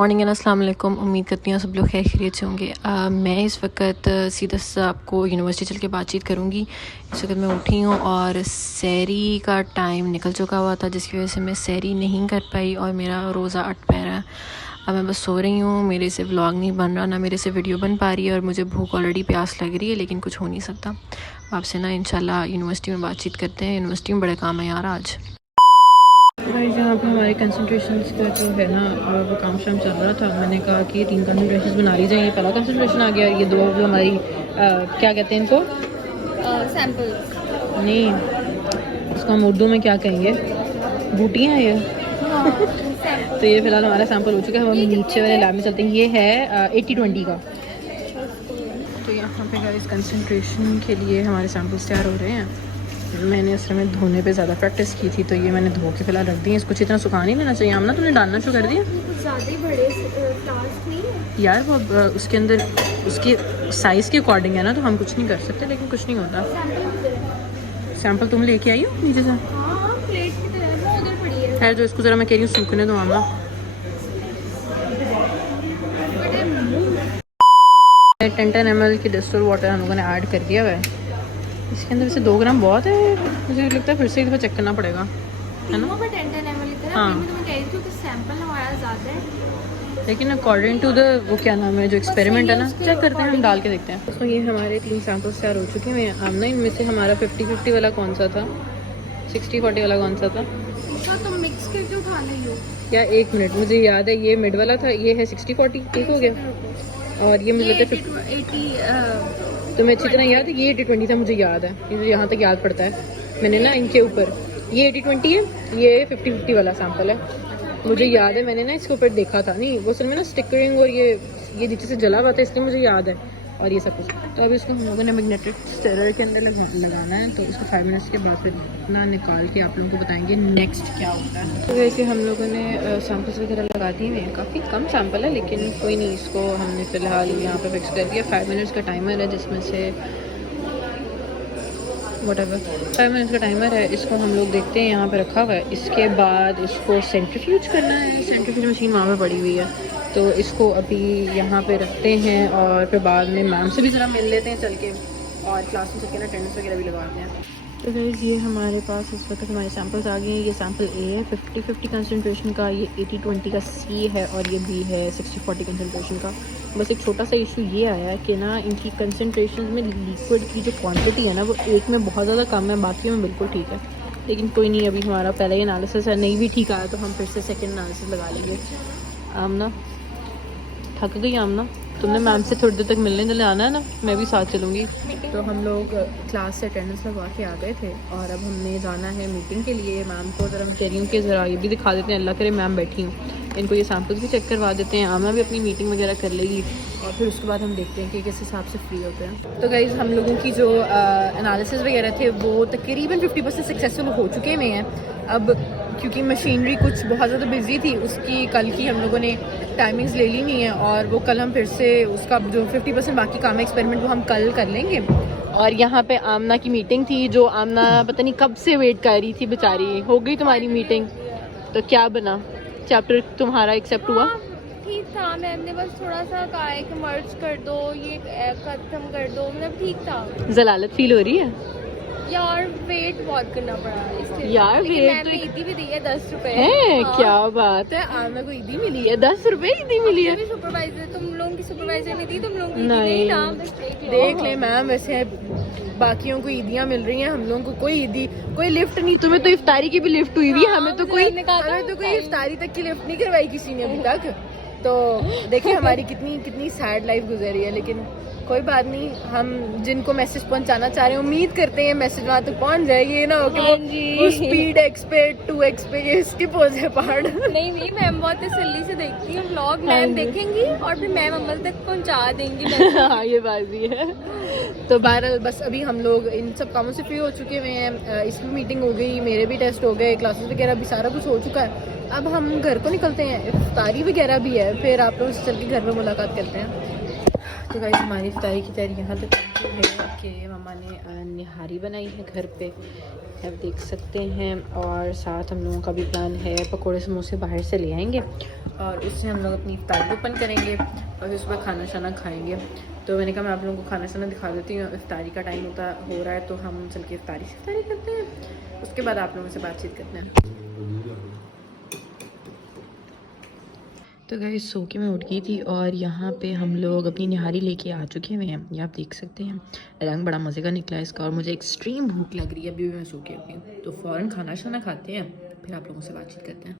Morning and अस्सलाम वालेकुम। उम्मीद करती हूँ सब लोग खैर खैरियत से होंगे। मैं इस वक्त सीधा सा आपको यूनिवर्सिटी चल के बातचीत करूँगी। इस वक्त मैं उठी हूँ और सहरी का टाइम निकल चुका हुआ था, जिसकी वजह से मैं सहरी नहीं कर पाई और मेरा रोज़ा अट पा रहा है। अब मैं बस सो रही हूँ, मेरे से व्लॉग नहीं बन रहा, ना मेरे से वीडियो बन पा रही है और मुझे भूख ऑलरेडी प्यास लग रही है, लेकिन कुछ हो नहीं सकता। आपसे ना इंशाल्लाह यूनिवर्सिटी में बातचीत करते हैं। यूनिवर्सिटी में बड़े काम है यार आज। भाई जहाँ पर हमारे कंसंट्रेशन का जो है ना वो काम शाम चल रहा था, मैंने कहा कि 3 कंसंट्रेशन बना ली जाएंगे। पहला कंसंट्रेशन आ गया, ये 2 जो हमारी क्या कहते हैं इनको, सैम्पल नहीं इसको हम उर्दू में क्या कहेंगे, बूटियाँ हैं ये। तो ये फिलहाल हमारा सैंपल हो चुका है। हम नीचे वाले लैब में चलते हैं। ये है 80-20 का। तो यहाँ पे गाइस कंसंट्रेशन के लिए हमारे सैंपल्स तैयार हो रहे हैं। मैंने असल में धोने पे ज़्यादा प्रैक्टिस की थी, तो ये मैंने धो के फिलहाल रख दी है। इसको अच्छी तरह सुखा नहीं लेना चाहिए। आमना तुमने डालना शुरू कर दिया ज़्यादा ही बड़े टास्क नहीं है यार, वो उसके अंदर उसके साइज़ के अकॉर्डिंग है ना, तो हम कुछ नहीं कर सकते, लेकिन कुछ नहीं होता। सैंपल तुम लेके आई हो नीचे से? हाँ, प्लेट की तरह उधर पड़ी है। है जो इसको ज़रा मैं कह रही हूँ सूखने दो आमना। 10 ml की डिस्टिल वाटर हम लोगों ने ऐड कर दिया हुआ है। इसके अंदर वैसे 2 ग्राम बहुत है, मुझे लगता है फिर से एक दफ़ा चेक करना पड़ेगा, है ना? हाँ, सैंपल हमारा ज़्यादा है, लेकिन अकॉर्डिंग टू द वो क्या नाम है जो एक्सपेरिमेंट है ना, चेक करते हैं, हम डाल के देखते हैं। तो ये हमारे 3 सैंपल्स तैयार हो चुके हैं। हम ना इनमें से हमारा 50-50 वाला कौन सा था, 60-40 वाला कौन सा था, तुम मिक्स करके उठा ली हो या 1 मिनट, मुझे याद है ये मिड वाला था, ये है 60-40, ठीक हो गया। और ये मुझे लगता है 80 तुम्हें अच्छी तरह याद है, ये 80-20 था, मुझे याद है, ये यहाँ तक याद पड़ता है मैंने ना इनके ऊपर। ये 80-20 है, ये 50-50 वाला सैंपल है, मुझे याद है। मैंने ना इसके ऊपर देखा था, नहीं वो असल में ना स्टिकरिंग और ये नीचे से जला हुआ था, इसलिए मुझे याद है, और ये सब कुछ। तो अभी इसको हम लोगों ने मैग्नेटिक स्टेरर के अंदर लगाना है, तो इसको 5 मिनट्स के बाद फिर ना निकाल के आप लोगों को बताएंगे नेक्स्ट क्या होता है। तो वैसे हम लोगों ने सैंपल्स वगैरह लगा दिए हैं। काफ़ी कम सैंपल है, लेकिन कोई नहीं, इसको हमने फ़िलहाल यहाँ पे फिक्स कर दिया। 5 मिनट्स का टाइमर है, जिसमें से वटेवर 5 मिनट्स का टाइमर है। इसको हम लोग देखते हैं, यहाँ पे रखा हुआ है। इसके बाद इसको सेंट्रीफ्यूज करना है। सेंट्रीफ्यूज मशीन वहाँ पे पड़ी हुई है, तो इसको अभी यहाँ पे रखते हैं और फिर बाद में मैम से भी ज़रा मिल लेते हैं चल के, और क्लास में चल के ना अटेंडेंस वगैरह भी लगवाते हैं। तो गाइस ये हमारे पास इस वक्त हमारे सैंपल्स आ गए हैं। ये सैंपल ए है 50-50 कंसनट्रेशन का, ये 80-20 का सी है, और ये बी है 60-40 कंसनट्रेशन का। बस एक छोटा सा इशू ये आया है कि ना इनकी कंसनट्रेशन में लिक्विड की जो क्वांटिटी है ना, वो एक में बहुत ज़्यादा कम है, बाकी में बिल्कुल ठीक है। लेकिन कोई नहीं, अभी हमारा पहला ही एनालिसिस है, नहीं भी ठीक आया तो हम फिर से सेकेंड एनालिसिस लगा लेंगे। आमना थक गई? आमना तुमने मैम से थोड़ी देर तक मिलने चले आना है ना, मैं भी साथ चलूँगी। तो हम लोग क्लास से अटेंडेंस लगवा के आ गए थे और अब हमने जाना है मीटिंग के लिए। मैम को ज़रा मैं कह रही हूँ कि ज़रा ये भी दिखा देते हैं, अल्लाह करे मैम बैठी हूँ, इनको ये सैंपल्स भी चेक करवा देते हैं। आमना भी अपनी मीटिंग वगैरह कर लेगी और फिर उसके बाद हम देखते हैं कि किस हिसाब से फ्री होते हैं। तो गाइज़ हम लोगों की जो एनालिसिस वगैरह थे वो तकरीबन 50% सक्सेसफुल हो चुके हुए हैं। अब क्योंकि मशीनरी कुछ बहुत ज़्यादा बिजी थी, उसकी कल की हम लोगों ने टाइमिंग्स ले ली नहीं है, और वो कल हम फिर से उसका जो 50% बाकी काम है एक्सपेरिमेंट, वो हम कल कर लेंगे। और यहाँ पे आमना की मीटिंग थी, जो आमना पता नहीं कब से वेट कर रही थी बेचारी। हो गई तुम्हारी मीटिंग? तो क्या बना, चैप्टर तुम्हारा एक्सेप्ट हुआ? ठीक था, मैम ने बस थोड़ा सा कहा है कि मर्ज कर दो, ये खत्म कर दो, मतलब ठीक था। जलालत फील हो रही है यार वेट बहुत करना पड़ा इसलिए। यार, वेट तो ईदी भी दी है 10 रुपए है। हाँ। क्या बात है, आमना को ईदी मिली है 10 रुपए ईदी मिली है। सुपरवाइजर तुम लोगों की सुपरवाइजर ने दी, तुम लोगों की नहीं ना, देख ले मैम, वैसे बाकियों को ईदियाँ मिल रही हैं, हम लोगों को कोई ईदी, कोई लिफ्ट नहीं। तुम्हें तो इफ्तारी की भी लिफ्ट हुई हुई है, हमें तो कोई इफ्तारी तक की लिफ्ट नहीं करवाई किसी ने अभी तक। तो देखिए हमारी कितनी सैड लाइफ गुजरी है, लेकिन कोई बात नहीं। हम जिनको मैसेज पहुंचाना चाह रहे हैं, उम्मीद करते हैं मैसेज वहाँ तक पहुंच जाए, ये ना हो कि वो स्पीड एक्स पे 2x पे ये स्किप हो जाए पार्ट। नहीं मैम बहुत तसल्ली से देखती है व्लॉग, मैम देखेंगी और फिर मैम अमल तक पहुंचा देंगी। हाँ ये बात भी है। तो बहरहाल बस अभी हम लोग इन सब कामों से फ्री हो चुके हुए हैं। इसकी मीटिंग हो गई, मेरे भी टेस्ट हो गए, क्लासेस वगैरह भी सारा कुछ हो चुका है। अब हम घर को निकलते हैं, इफ्तारी वगैरह भी है, फिर आप लोगों से चल के घर में मुलाकात करते हैं। तो गाइस हमारी इफ्तारी की तैयारी यहाँ तक है कि मम्मा ने निहारी बनाई है घर पे, आप देख सकते हैं। और साथ हम लोगों का भी प्लान है, पकोड़े समोसे बाहर से ले आएंगे और उससे हम लोग अपनी इफ्तारी ओपन करेंगे और फिर सुबह खाना शाना खाएंगे। तो मैंने कहा मैं आप लोगों को खाना शाना दिखा देती हूँ। इफ्तारी का टाइम हो रहा है तो हम चल के इफ्तारी करते हैं, उसके बाद आप लोगों से बातचीत करते हैं। तो गाइस सो के मैं उठ गई थी और यहाँ पे हम लोग अपनी निहारी लेके आ चुके हुए हैं। ये आप देख सकते हैं, रंग बड़ा मज़े का निकला है इसका और मुझे एक्सट्रीम भूख लग रही है। अभी भी मैं सो के उठी हूँ तो फ़ौरन खाना शाना खाते हैं, फिर आप लोगों से बातचीत करते हैं।